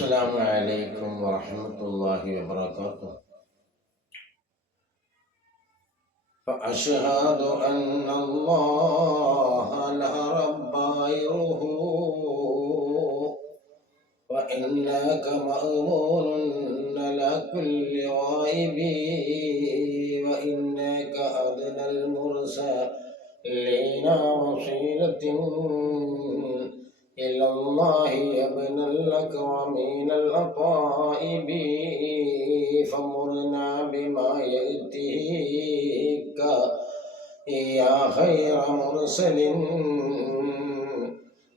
السلام عليكم ورحمة الله وبركاته. فأشهد أن الله لا رب غيره وإنك مأمون على كل غائب وإنك أدنى المرسلين وصيلة إلى الله ابن الأكرمين الأطائب فمرنا بما يأتيك يا خير مرسل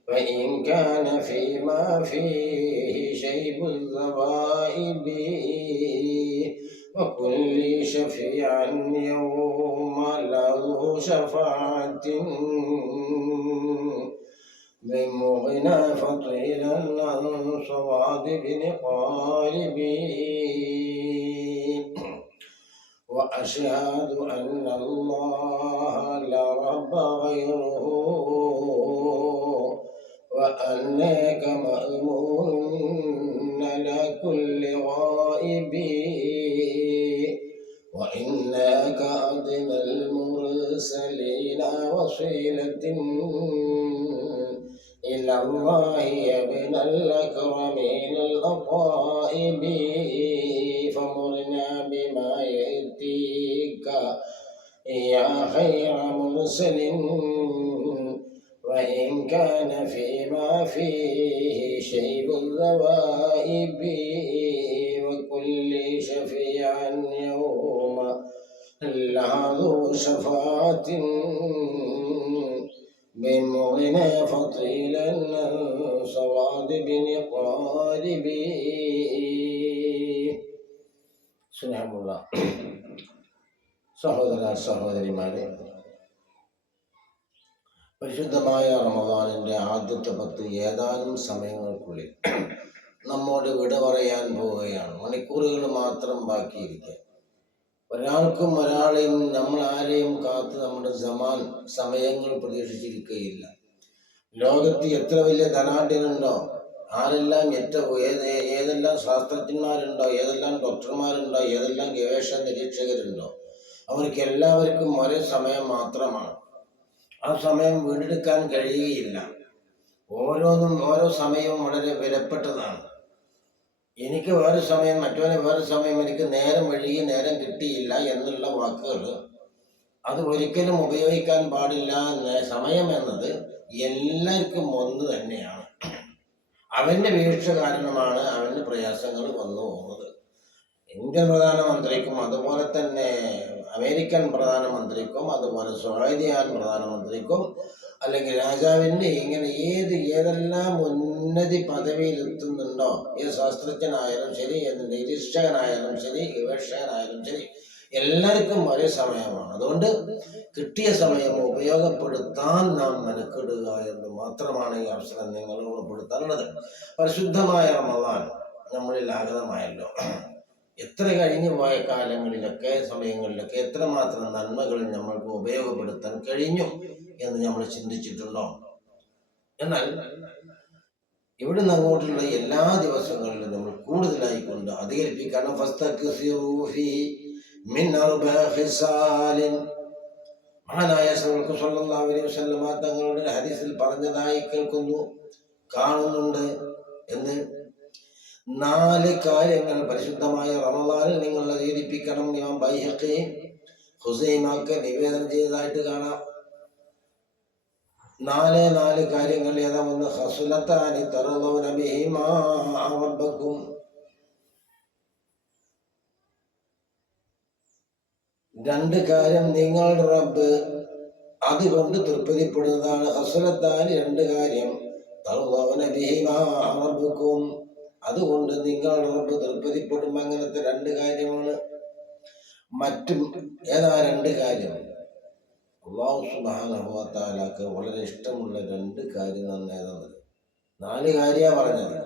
وإن كان فيما فيه شيب الذوائب وكل شفيعا يوم له شفاعة بمغنى فطيلا عن صواد بن قالب وأشهد أن الله لا رب غيره وأنك مأمون على كل غائب وإنك أدنى المرسلين وصيلة إلى الله يا ابن الأكرمين الأطائب فمرنا بما يأتيك يا خير مرسل وإن كان فيما فيه شيب الذوائب وكل شفيع يوم له شفاعة بمغنى فطيلا صواد بن قالب സ്നേഹമുള്ള സഹോദരിമാരെ, പരിശുദ്ധമായ റമദാനിൻ്റെ ആദ്യത്തെ 10 ഏതാനും സമയങ്ങൾക്കുള്ളിൽ നമ്മോട് വിട പറയാൻ പോവുകയാണ്. മണിക്കൂറുകൾ മാത്രം ബാക്കിയിരിക്കുക. ഒരാൾക്കും ഒരാളെയും നമ്മൾ ആരെയും കാത്ത് നമ്മുടെ സമയങ്ങൾ പ്രതീക്ഷിച്ചിരിക്കുകയില്ല. ലോകത്ത് എത്ര വലിയ ധനാഢ്യനുണ്ടോ, ആരെല്ലാം ഏതെല്ലാം ശാസ്ത്രജ്ഞന്മാരുണ്ടോ, ഏതെല്ലാം ഡോക്ടർമാരുണ്ടോ, ഏതെല്ലാം ഗവേഷണ നിരീക്ഷകരുണ്ടോ, അവർക്ക് എല്ലാവർക്കും ഒരേ സമയം മാത്രമാണ്. ആ സമയം വീണ്ടെടുക്കാൻ കഴിയുകയില്ല. ഓരോ സമയവും വളരെ വിലപ്പെട്ടതാണ്. എനിക്ക് വേറെ സമയം, മറ്റവന് വേറെ സമയം, എനിക്ക് നേരം വഴുകി നേരം കിട്ടിയില്ല എന്നുള്ള വാക്കുകൾ അത് ഒരിക്കലും ഉപയോഗിക്കാൻ പാടില്ല. സമയം എന്നത് എല്ലാവർക്കും ഒന്ന് തന്നെയാണ്. അവൻ്റെ വീഴ്ച കാരണമാണ് അവന് പ്രയാസങ്ങൾ വന്നു പോകുന്നത്. ഇന്ത്യൻ പ്രധാനമന്ത്രിക്കും അതുപോലെ തന്നെ അമേരിക്കൻ പ്രധാനമന്ത്രിക്കും അതുപോലെ സൗദിയാൻ പ്രധാനമന്ത്രിക്കും അല്ലെങ്കിൽ രാജാവിൻ്റെ ഇങ്ങനെ ഏതെല്ലാം ഉന്നതി പദവിയിൽ എത്തുന്നുണ്ടോ, ഏത് ശാസ്ത്രജ്ഞനായാലും ശരി, ഏത് നിരീക്ഷകനായാലും ശരി, ഗവേഷകനായാലും ശരി, എല്ലാവർക്കും ഒരേ സമയമാണ്. അതുകൊണ്ട് കിട്ടിയ സമയം ഉപയോഗപ്പെടുത്താൻ നാം മെനക്കെടുക എന്ന് മാത്രമാണ് ഈ അവസരം നിങ്ങൾ ഓർമ്മപ്പെടുത്താനുള്ളത്. പരിശുദ്ധമായ റമദാൻ നമ്മളിൽ ആഗതമായല്ലോ. എത്ര കഴിഞ്ഞു പോയ കാലങ്ങളിലൊക്കെ, സമയങ്ങളിലൊക്കെ എത്രമാത്രം നന്മകൾ നമ്മൾക്ക് ഉപയോഗപ്പെടുത്താൻ കഴിഞ്ഞു എന്ന് നമ്മൾ ചിന്തിച്ചിട്ടുണ്ടോ? എന്നാൽ ഇവിടുന്ന് അങ്ങോട്ടുള്ള എല്ലാ ദിവസങ്ങളിലും നമ്മൾ കൂടുതലായിക്കൊണ്ട് അധികരിപ്പിക്കണം. മഹാനായ സല്ലല്ലാഹു അലൈഹി വസല്ലം തങ്ങളുടെ ഹദീസിൽ പറഞ്ഞതായി കേൾക്കുന്നു, കാണുന്നുണ്ട്. എന്ന് 4 കാര്യങ്ങൾ പരിശുദ്ധമായ റമദാനിൽ നിങ്ങൾ അധികരിപ്പിക്കണം. ഇമാം ബൈഹഖി, ഹുസൈമക്ക് നിവേദനം ചെയ്തതായിട്ട് കാണാം. 4 കാര്യങ്ങൾ. ഏതാ? ഒന്ന്, ഖസ്ലത്താനി തർളൗന ബിഹിമാ റബ്ബക്കും. 2 കാര്യം നിങ്ങളുടെ റബ്ബ് അതുകൊണ്ട് തൃപ്തിപ്പെടുന്നതാണ്. ഖസ്ലത്താനി 2 കാര്യം തർളൗന ബിഹിമാ റബ്ബക്കും, അതുകൊണ്ട് നിങ്ങളുടെ റബ്ബ് തൃപ്തിപ്പെടും. അങ്ങനത്തെ 2 കാര്യമാണ്. മറ്റും ഏതാ 2 കാര്യം? അല്ലാഹു സുബ്ഹാനഹു വ തആലക്ക് വളരെ ഇഷ്ടമുള്ള 2 കാര്യം ഏതാണ്? 4 കാര്യമാണ് പറഞ്ഞത്,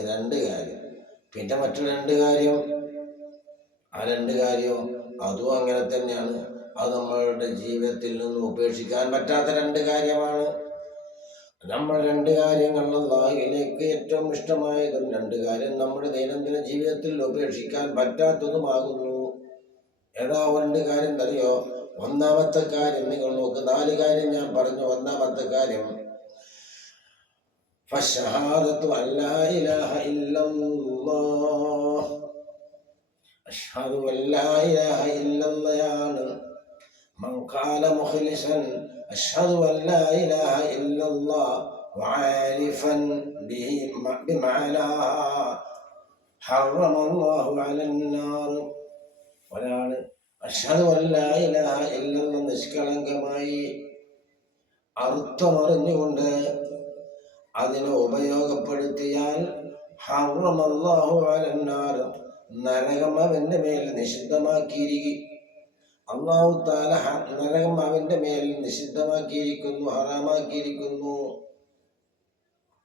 2 കാര്യം. പിന്നെ മറ്റു 2 കാര്യം, ആ 2 കാര്യവും അതും അങ്ങനെ തന്നെയാണ്. അത് നമ്മളുടെ ജീവിതത്തിൽ നിന്നും ഉപേക്ഷിക്കാൻ പറ്റാത്ത 2 കാര്യമാണ്. നമ്മൾ 2 കാര്യങ്ങൾ അല്ലാഹുവിലേക്ക് എനിക്ക് ഏറ്റവും ഇഷ്ടമായതും രണ്ട് കാര്യം നമ്മുടെ ദൈനംദിന ജീവിതത്തിൽ ഉപേക്ഷിക്കാൻ പറ്റാത്തതുമാകുന്നു. ഏതാ രണ്ട് കാര്യം അറിയോ? ഒന്നാമത്തെ കാര്യം നിങ്ങൾ നോക്ക്, 4 കാര്യം ഞാൻ പറഞ്ഞു. ഒന്നാമത്തെ കാര്യം ഫശഹാദത്തു അല്ലാ ഇലാഹ ഇല്ലല്ലാഹ്, അഷ്ഹദു അല്ലാ ഇലാഹ ഇല്ലല്ലാഹ്. മൻ ഖാല മുഖ്ലിസൻ അഷ്ഹദു അല്ലാ ഇലാഹ ഇല്ലല്ലാഹ് വആരിഫൻ ബിമഅനാഹാ ഹറമല്ലാഹു അലന്നാർ. ഒരാള് അഷ്ഹദു അല്ലാ ഇലാഹ ഇല്ലല്ലാഹ് നിഷ്കളങ്കമായി അർത്ഥമറിഞ്ഞുകൊണ്ട് അതിനെ ഉപയോഗപ്പെടുത്തിയാൽ ഹറമല്ലാഹു അലന്നാർ, നരകം അവന്റെ മേൽ നിഷിദ്ധമാക്കിയിരിക്കും. അല്ലാഹു തആല നരകം അവന്റെ മേൽ നിഷിദ്ധമാക്കിയിരിക്കുന്നു, ഹറാമാക്കിയിരിക്കുന്നു.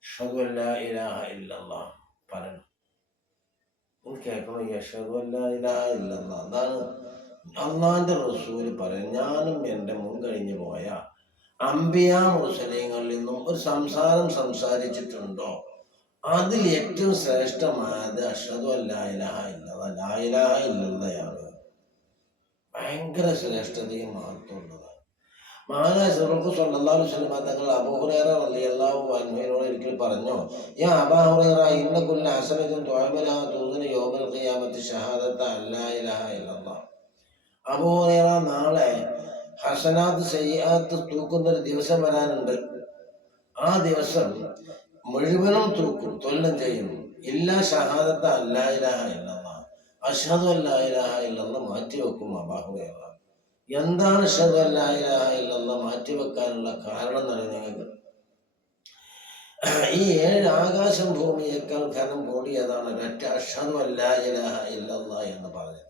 അഷ്ഹദു അല്ലാ ഇലാഹ ഇല്ലല്ലാഹ് പറയണം. കേൾക്കണം, അഷ്ഹദു അല്ലാ ഇലാഹ ഇല്ലല്ലാഹ്. അതാണ് അള്ളാന്റെ റസൂല് പറയും. ഞാനും എൻ്റെ മുൻ കഴിഞ്ഞു പോയ അംബിയാ മുർസലീങ്ങളിൽ നിന്നും ഒരു സംസാരം സംസാരിച്ചിട്ടുണ്ടോ, അതിൽ ഏറ്റവും ശ്രേഷ്ഠമായത് അഷ്ഹദു അല്ലാ ഇലാഹ ഇല്ലല്ലാഹ്, ലാ ഇലാഹ ഇല്ലല്ലാഹയാണ്. ഭയങ്കര ശ്രേഷ്ഠതയും മഹത്വമുള്ളതാണ്. മഹാനായ റസൂലുള്ളാഹി സ്വല്ലല്ലാഹു അലൈഹി വസല്ലം തങ്ങൾ അബൂ ഹുറൈറ റളിയല്ലാഹു അൻഹുവിനോട് ഒരിക്കൽ പറഞ്ഞു, യാ അബാ ഹുറൈറ ഇന്ന കുല്ല ഹസനത്തിൻ തുഅമലഹാ തൂസിനു യൗമൽ ഖിയാമത്തി ഷഹാദത അല്ലാ ഇലാഹ ഇല്ലല്ലാഹ്. അബൂ ഹുറൈറ, നാളെ ഹസനാത്ത് സയ്യിആത്ത് തൂക്കുന്നൊരു ദിവസം വരാനുണ്ട്. ആ ദിവസം മുഴുവനും തൂക്കും, തൊല്ലം ചെയ്യും. ഇല്ലാ ഷഹാദത്ത അല്ലാ ഇലാഹ ഇല്ലല്ലാഹ്, അഷ്ഹദു അല്ലാ ഇലാഹ ഇല്ലല്ലാഹ് മാറ്റിവെക്കും. അബൂ ഹുറൈറ, എന്താണ് അഷ്ഹദു അല്ലാ ഇലാഹ ഇല്ലല്ലാഹ് മാറ്റിവെക്കാനുള്ള കാരണം എന്നറിയാം നിങ്ങൾക്ക്? ഈ 7 ആകാശം ഭൂമിയേക്കാൾ ഘനം കൂടിയതാണ് ഒരൊറ്റ അഷ്ഹദു അല്ലാ ഇലാഹ ഇല്ലല്ലാഹ് എന്ന് പറഞ്ഞത്.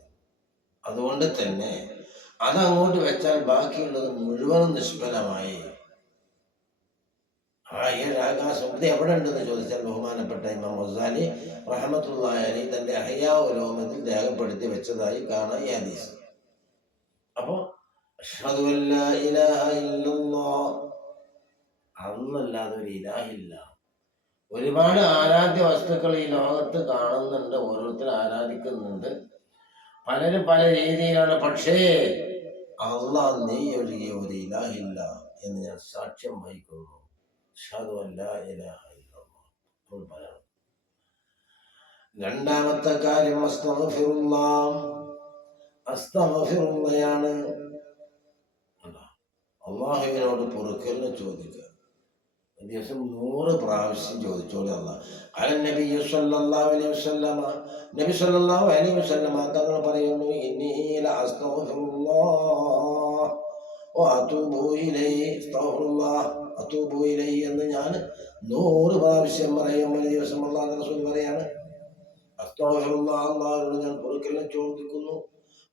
അതുകൊണ്ട് തന്നെ അതങ്ങോട്ട് വെച്ചാൽ ബാക്കിയുള്ളത് മുഴുവനും നിഷ്ഫലമായി. ആ 7 ആകാശം ഇത് എവിടെ ഉണ്ടെന്ന് ചോദിച്ചാൽ ബഹുമാനപ്പെട്ട ഇമാം ഗസാലി റഹ്മത്തുള്ളാഹി അലൈഹി തന്റെ ഇഹ്യാ ഉലൂമിൽ രേഖപ്പെടുത്തി വെച്ചതായി കാണാം ഈ ഹദീസ്. അപ്പോ അഷ്ഹദു അല്ലാ ഇലാഹ ഇല്ലല്ലാഹ്, അല്ലാതെ ഒരു ഇലാഹില്ല. ഒരുപാട് ആരാധ്യ വസ്തുക്കൾ ഈ ലോകത്ത് കാണുന്നുണ്ട്, ഓരോരുത്തർ ആരാധിക്കുന്നുണ്ട്, പലരും പല രീതിയിലാണ്. പക്ഷേ അല്ലാഹ്, നീ ഒഴികെ ഒരു ഇലാഹില്ല എന്ന് ഞാൻ സാക്ഷ്യം വഹിക്കുന്നു. അഷ്ഹദു അല്ലാ ഇലാഹ ഇല്ലല്ലാഹ് പറയണം. രണ്ടാമത്തെ കാര്യം അസ്തഗ്ഫിറുല്ലാഹ്, അസ്തഗ്ഫിറുള്ളയാണ്. അള്ളാഹുവിനോട് പൊറുക്കലിനെ ചോദിക്കുക. ദിവസം 100 പ്രാവശ്യം ചോദിച്ചോളൂ. അല്ലാഹ് നബി സല്ലല്ലാഹു അലൈഹി വസല്ലമ, നബി സല്ലല്ലാഹു അലൈഹി വസല്ലമ തങ്ങൾ പറയുന്നു, ഇന്നി ലഅസ്തഗ്ഫിറുല്ലാഹ് വഅതൂബു ഇലൈഹി, അസ്തഗ്ഫിറുല്ലാഹ് അതൂബു ഇലൈഹി എന്ന് ഞാൻ 100 പ്രാവശ്യം പറയും. ഒരു ദിവസം അല്ലാഹുവിന്റെ റസൂൽ പറയാണ്, അസ്തഗ്ഫിറുല്ലാഹ്, അല്ലാഹുവിനോട് ഞാൻ പൊറുക്കലിനെ ചോദിക്കുന്നു,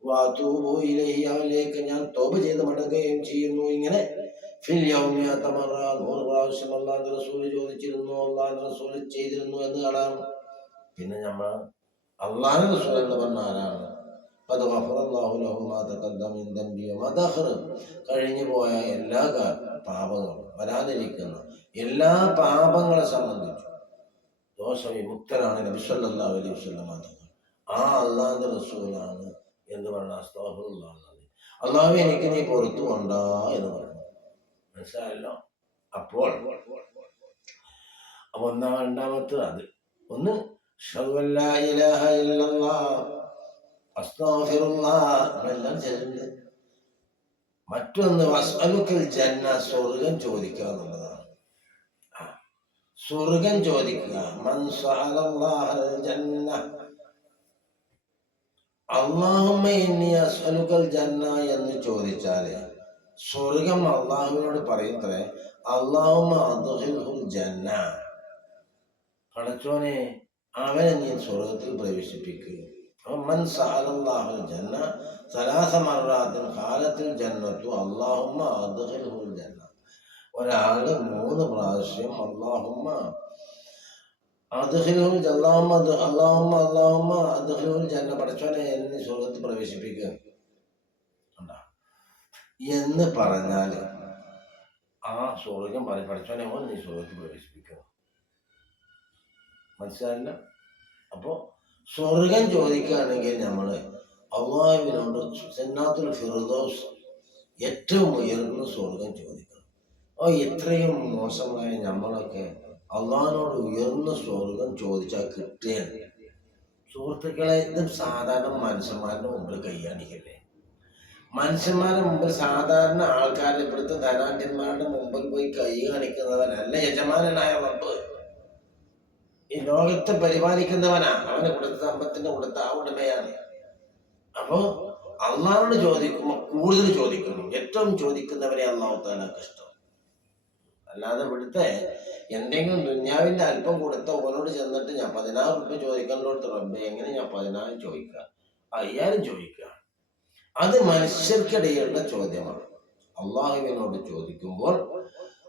വഅതൂബു ഇലൈഹി അവനിലേക്ക് ഞാൻ തൗബ ചെയ്ത് മടങ്ങുകയും ചെയ്യുന്നു. ഇങ്ങനെ ഫിൽ യൗമി 100 പ്രാവശ്യം അല്ലാഹുവിന്റെ റസൂൽ ചോദിച്ചിരുന്നു, അല്ലാഹുവിന്റെ റസൂൽ ചെയ്തിരുന്നു എന്ന് കാണാം. പിന്നെ നമ്മൾ അല്ലാഹുവിന്റെ റസൂൽ എന്ന് പറഞ്ഞ ആരാണ്? ഖദ് ഗഫറല്ലാഹു ലഹു മാ തഖദ്ദമ മിൻ ദംബി വമാ തഅഖറ, കഴിഞ്ഞു പോയ എല്ലാ പാപങ്ങളും, വരാതിരിക്കുന്ന എല്ലാ പാപങ്ങളെ സംബന്ധിച്ചു ദോഷവിമുക്തനാണ് നബി സല്ലല്ലാഹു അലൈഹി വസല്ലം തങ്ങൾ. ആ അല്ലാഹുവിന്റെ റസൂലാണ് എന്ന് പറഞ്ഞ അസ്തഗ്ഫിറുല്ലാഹ്, അല്ലാഹുവേ എനിക്ക് നീ പുറത്തു കൊണ്ടാ എന്ന് പറഞ്ഞു. മനസ്സിലായല്ലോ? അപ്പോൾ രണ്ടാമത്തെ അത് ഒന്ന് അഷ്ഹദു അല്ലാ ഇലാഹ ഇല്ലല്ലാഹ്, അസ്തഗ്ഫിറുല്ലാഹ് എല്ലാം ചെയ്തിട്ടുണ്ട്. മറ്റൊന്ന് വസ്അലുക്കൽ ജന്ന, സ്വർഗം ചോദിക്കുക എന്നുള്ളതാണ്. സ്വർഗം ചോദിക്കുക. മൻ സഅലല്ലാഹൽ ജന്ന, അല്ലാഹുമ്മ ഇന്നി അസ്അലുക്കൽ ജന്ന എന്ന് ചോദിച്ചാല് സ്വർഗം അള്ളാഹുവിനോട് പറയത്രേ, അല്ലാഹുമ്മ അദ്ഖിൽഹുൽ ജന്ന, പടച്ചോനെ അവനെ നീ സ്വർഗത്തിൽ പ്രവേശിപ്പിക്കുക. മൻ സഅലല്ലാഹുൽ ജന്ന സലാസ മർറാത്തിൻ ഖാലത്തിൽ ജന്നത്തു അല്ലാഹുമ്മ അദ്ഖിൽഹുൽ ജന്ന. ഒരാള് 3 പ്രാവശ്യം അല്ലാഹുമ്മ അദ്ഖിൽഹുൽ അല്ലാഹുമ്മ അദ്ഖിൽഹുൽ ജന്ന, പടച്ചോനെ എന്നെ സ്വർഗത്തിൽ പ്രവേശിപ്പിക്കുക എന്ന് പറഞ്ഞാൽ ആ സ്വർഗം പറയും, പഠിച്ചോനെ ഓൻ നീ സ്വർഗത്തിൽ പ്രവേശിപ്പിക്കുക. മനസ്സിലായില്ല? അപ്പോൾ സ്വർഗം ചോദിക്കുകയാണെങ്കിൽ നമ്മൾ അള്ളാഹുവിനോട് ജന്നാത്തുൽ ഫിർദൗസ് ഏറ്റവും ഉയർന്ന സ്വർഗം ചോദിക്കണം. ഇത്രയും മോശമായ നമ്മളൊക്കെ അള്ളാഹിനോട് ഉയർന്ന സ്വർഗം ചോദിച്ചാൽ കിട്ടുകയാണ്. സുഹൃത്തുക്കളെ, ഇത് സാധാരണ മനുഷ്യന്മാരുടെ മുമ്പിൽ കൈയാണിക്കല്ലേ. മനുഷ്യന്മാരുടെ മുമ്പിൽ സാധാരണ ആൾക്കാരുടെ ഇവിടുത്തെ ധനാഢ്യന്മാരുടെ മുമ്പിൽ പോയി കൈ കാണിക്കുന്നവനല്ല യജമാനനായ റബ്ബ്. ഈ ലോകത്തെ പരിപാലിക്കുന്നവനാ. അവന് കൊടുത്ത സമ്പത്തിന്റെ കൊടുത്ത ആ ഉടമയാണ്. അപ്പോ അള്ളാഹോട് ചോദിക്കുമ്പോൾ കൂടുതൽ ചോദിക്കണം. ഏറ്റവും ചോദിക്കുന്നവരെ അള്ളാഹു താലാക്ക് ഇഷ്ടം. അല്ലാതെ ഇവിടുത്തെ എന്തെങ്കിലും ദുന്യാവിന്റെ അല്പം കൊടുത്ത ഓനോട് ചെന്നിട്ട് ഞാൻ 16 റുപ്യ ചോദിക്കാനോട് റബ്ബേ എങ്ങനെ ഞാൻ 14 ചോദിക്കുക, 5000 ചോദിക്കുക? അത് മനുഷ്യർക്കിടയിലുള്ള ചോദ്യമാണ്. അള്ളാഹുവിനോട് ചോദിക്കുമ്പോൾ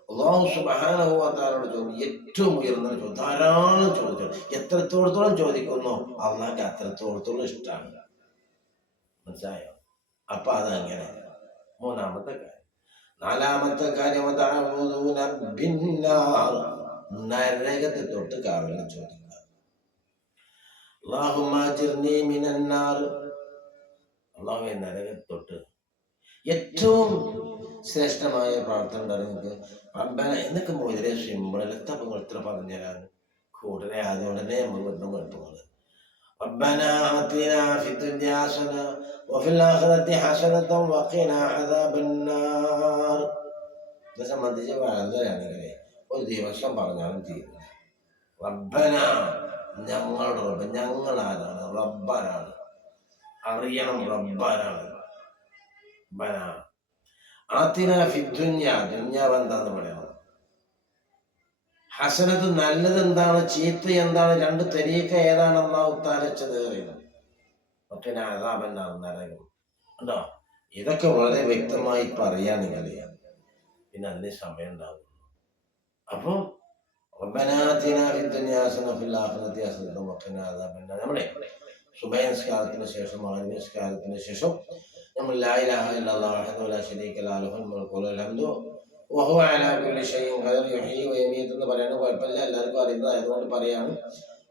അള്ളാഹു സുബ്ഹാനഹു വ തആലയോട് ചോദിക്കും ഏറ്റവും ഉയർന്ന ചോദ്യം. ധാരാളം ചോദ്യം. എത്രത്തോളത്തോളം ചോദിക്കുന്നോ അള്ളാഹ്ക്ക് അത്രത്തോളത്തോളം ഇഷ്ടമാണ്. മനസ്സിലായോ? അപ്പൊ അതങ്ങനെ. മൂന്നാമത്തെ കാര്യം. നാലാമത്തെ കാര്യം നരകത്തെ തൊട്ട് കാവലിന് ചോദിക്കുക. അല്ലാഹുമ്മ അജിർനി മിനൻ നാർ. അള്ളാഹുവേ നരകത്തെ തൊട്ട്. ഏറ്റവും ശ്രേഷ്ഠമായ പ്രാർത്ഥന ഉണ്ടായിരുന്നു റബ്ബന എന്നൊക്കെ വളരെ സിമ്പിൾ. എത്തപ്പോൾ ഇത്ര പറഞ്ഞുതരാൻ കൂടുതൽ അതുകൊണ്ടന്നെ നമ്മൾ വീണ്ടും കേട്ടുപോകുന്നത്. ربنا آتنا في الدنيا حسنة وفي الآخرة حسنة وقنا عذاب النار. ഇത് സംബന്ധിച്ച് വളരെയാണെങ്കിൽ ഒരു ദിവസം പറഞ്ഞാലും തീരും. റബ്ബന, ഞങ്ങളുടെ റബ്ബ്. ഞങ്ങൾ ആരാണ്? റബ്ബാരാണ്. അറിയണം റബ്ബാരാണ്. റബ്ബന ആതിന ഫി ദുനിയ. ദുനിയാവ് എന്താന്ന് പറയണം. ഹസനത്ത് നല്ലത് എന്താണ്, ചീത്ത എന്താണ്, രണ്ട് തരീക്ക ഏതാണെന്നാ ഉത്താലച്ചത് അറിയുന്നത്. ഒക്കെ അതാപെന്നാണ് നരകം. ഉണ്ടോ? ഇതൊക്കെ വളരെ വ്യക്തമായി പറയുകയാണെങ്കിൽ പിന്നെ അതിന് സമയം ഉണ്ടാവും. അപ്പം നമ്മുടെ സുബഹി നിസ്കാരത്തിന് ശേഷം മഗ്‌രിബ് നിസ്കാരത്തിന് ശേഷം നമ്മൾ ലാ ഇലാഹ ഇല്ലല്ലാഹു വഹ്ദഹു ലാ ശരീക ലഹു ലഹുൽ മുൽക്കു വലഹുൽ ഹംദു വഹുവ അലാ കുല്ലി ഷൈഇൻ ഖദീർ യുഹ്യി വയുമീതു എന്ന് പറയുന്നത് കുഴപ്പമില്ല, എല്ലാവർക്കും അറിയുന്നത് ആയതുകൊണ്ട് പറയാണ്.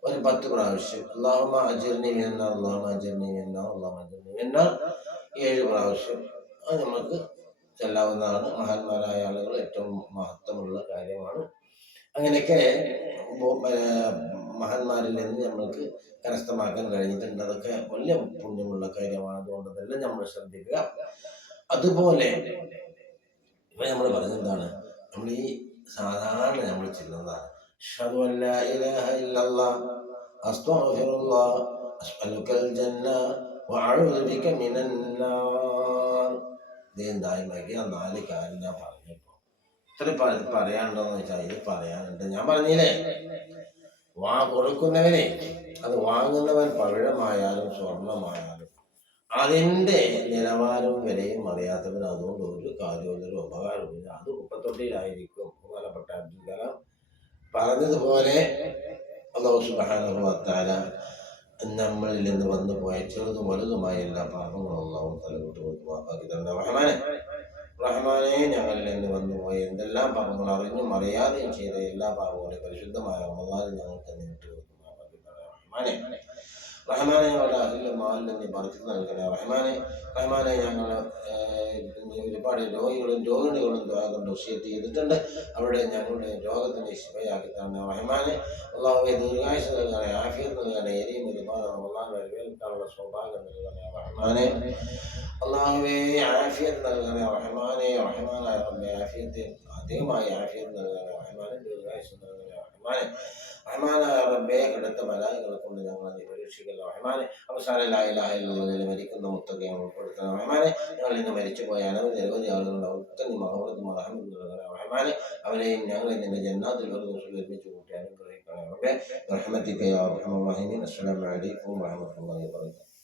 ഒരു 10 പ്രാവശ്യം അല്ലാഹുമ്മ അജിർനി മിനൻ നാർ, അല്ലാഹുമ്മ അജിർനി മിനൻ നാർ, അല്ലാഹുമ്മ അജിർനി മിനൻ നാർ 7 പ്രാവശ്യം അത് നമുക്ക് ചെല്ലാവുന്നതാണ്. മഹാന്മാരായ ആളുകൾ ഏറ്റവും മഹത്വമുള്ള കാര്യമാണ്. അങ്ങനെയൊക്കെ മഹാന്മാരിൽ നിന്ന് നമ്മൾക്ക് കരസ്ഥമാക്കാൻ കഴിഞ്ഞിട്ടുണ്ട്. അതൊക്കെ വലിയ പുണ്യമുള്ള കാര്യമാണ്. അതുകൊണ്ട് തന്നെ നമ്മൾ ശ്രദ്ധിക്കുക. അതുപോലെ ഇപ്പൊ നമ്മൾ പറഞ്ഞെന്താണ്, നമ്മൾ ഈ സാധാരണ നമ്മൾ ചെല്ലുന്നതാണ് അശ്ഹദു അൻ ലാ ഇലാഹ ഇല്ലല്ലാഹ് അസ്തഗ്ഫിറുല്ലാഹ് അസ്അലുക്കൽ ജന്ന വഅഊദു ബിക മിനൻ നാർ. ഇതെന്തായി ആ 4 കാര്യം ഞാൻ പറഞ്ഞപ്പോ ഇത്ര പറയാനുണ്ടോന്ന് വെച്ചാൽ ഇത് പറയാനുണ്ട്. ഞാൻ പറഞ്ഞില്ലേ, കൊടുക്കുന്നവനെ അത് വാങ്ങുന്നവൻ പവിഴമായാലും സ്വർണമായാലും അതിൻ്റെ നിലവാരവും വിലയും അറിയാത്തവന് അതുകൊണ്ട് ഒരു കാര്യവും ഒരു ഉപകാരമില്ല. അത് കുപ്പത്തൊട്ടിയിലായിരിക്കും. ബഹുമാനപ്പെട്ട അബ്ദുൽ കലാം പറഞ്ഞതുപോലെ അല്ലാഹു സുബ്ഹാനഹു വ തആല നമ്മളിൽ നിന്ന് വന്നു പോയ ചെറുതും വലുതുമായ എല്ലാ പാപങ്ങളും അല്ലാഹു തലവിട്ട് കൊടുത്തു. റഹ്മാനെ, ഞങ്ങളിൽ നിന്ന് വന്നു പോയ എന്തെല്ലാം പാപങ്ങൾ അറിഞ്ഞും അറിയാതെയും ചെയ്ത എല്ലാ പാപങ്ങളെയും പരിശുദ്ധമായ റമദാനിൽ ഞങ്ങൾക്ക് നേരിട്ട് കൊടുത്തു. റഹ്മാനെ, ഞങ്ങളുടെ അഹിലും മാലിന്യം നീ ബർക്കത്ത് നൽകണേ. റഹ്മാനെ ഞങ്ങൾ ഒരുപാട് രോഗിണികളും കൊണ്ട് വസിയത്ത് ചെയ്തിട്ടുണ്ട്. അവിടെ ഞങ്ങളുടെ രോഗത്തിനെ ശിഫയാക്കി തരണേ. റഹ്മാനെ, അല്ലാഹുവേ ദീർഘായുസ്സ് നൽകണേ, ആഫിയത്ത് നൽകണേ, ഇനിയും ഒരുപാട് റമദാൻ വരവേൽക്കാനുള്ള സൗഭാഗ്യം നൽകണേ. റഹ്മാനെ, അല്ലാഹുവേ ആഫിയത്ത് നൽകണേ. റഹ്മാനായ റബ്ബേ ആഫിയത്ത് അധികമായി ആഫിയത്ത് നൽകണേ. റഹ്മാനെ, ദീർഘായുസ്സ് നൽകണേ. റഹ്മാനായ റബ്ബേ കടുത്ത ബലായികളെ കൊണ്ട് ഞങ്ങളെ നീ പരീക്ഷിക്കല്ലോ. റഹ്മാനെ, അവസാനം ലാ ഇലാഹ ഇല്ലല്ലാഹ് മരിക്കുന്ന മുത്തഖീൻ ഉൾപ്പെടുത്തണം. റഹ്മാനെ, ഞങ്ങൾ ഇന്ന് മരിച്ചുപോയ നിരവധി ആളുകളുടെ അവർക്ക് നീ മഹബത്തും റഹ്മത്തും നൽകണം. റഹ്മാനെ, അവരെയും ഞങ്ങളെയും നിന്റെ ജന്നാത്തുൽ ഫിർദൗസിൽ ഒരുമിച്ച് കൂട്ടി അനുഗ്രഹിക്കണം. റബ്ബേ ബിറഹ്മതിക യാ അർഹമർ റഹീമീൻ. അസ്സലാമു അലൈക്കും വറഹ്മത്തുള്ളാഹി വബറകാതുഹു.